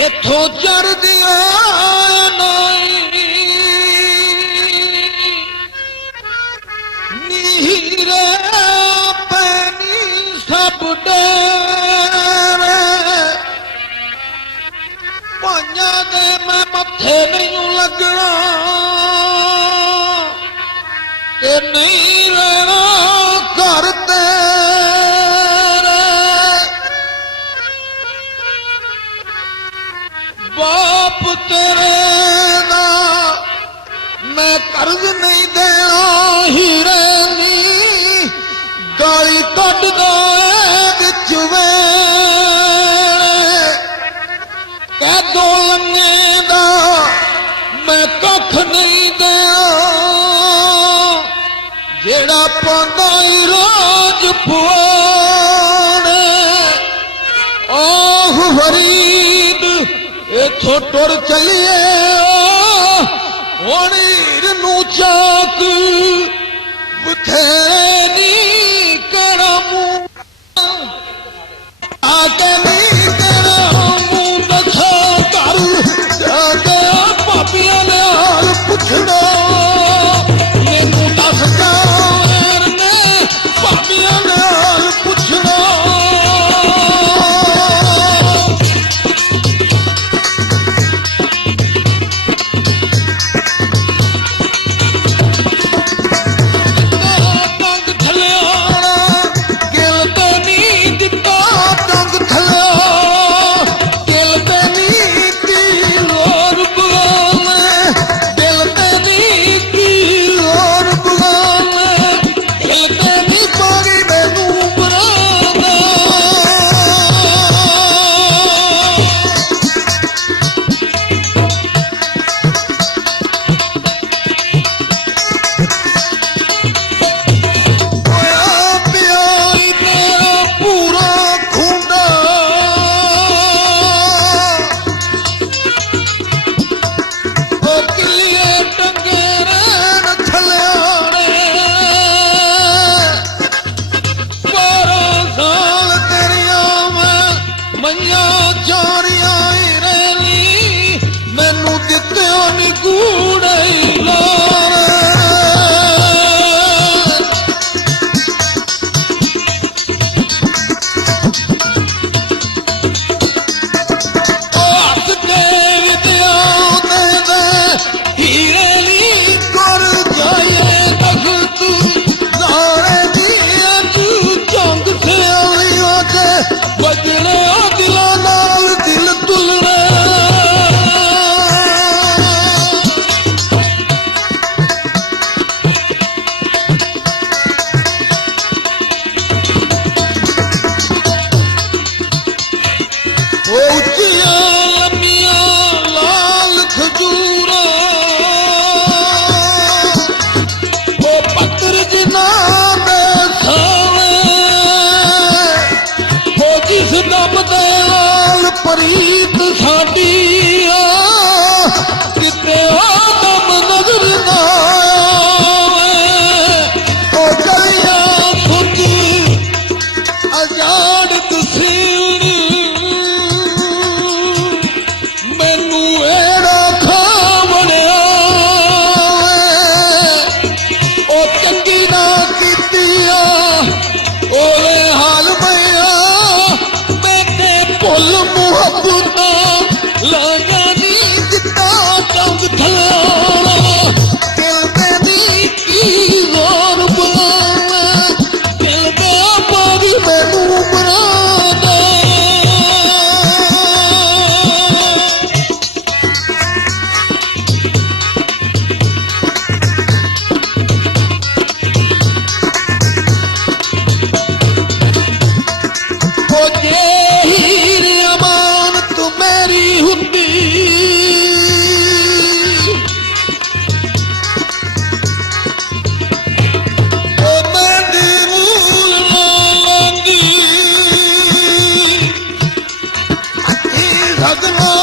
इथों चढ़दिया नीरे पैनी सब डेरे पाइया दे मैं मथे नहीं लगना ते नहीं रहना घर तेरे बाप तेरे ना मैं कर्ज नहीं देना हीरे नी गाली कट दो बिच कह दो लंगे दा मैं कख नहीं देना जेड़ा पांदा राज पुआने आह फरीद इथों टुर चलिए हीर नू चाक बथेरी करा मुंह आके नहीं करा मुंह दसा कर जाके पापिया ने हाल पुछना मैनू दस जान ने पापिया ने हाल पुछना परीत साडी किते दम नजर ना ओ चलिया सुध आजाद तसील मैनू एड़ा खा बड़िया ओ चंगी ना कीती ओले हाल मैया मैंने भुल लाया नी जिता टंग थलाना दिल तेरी की जोर बुलाना दिल दे पारी मैनू बना दे Come on.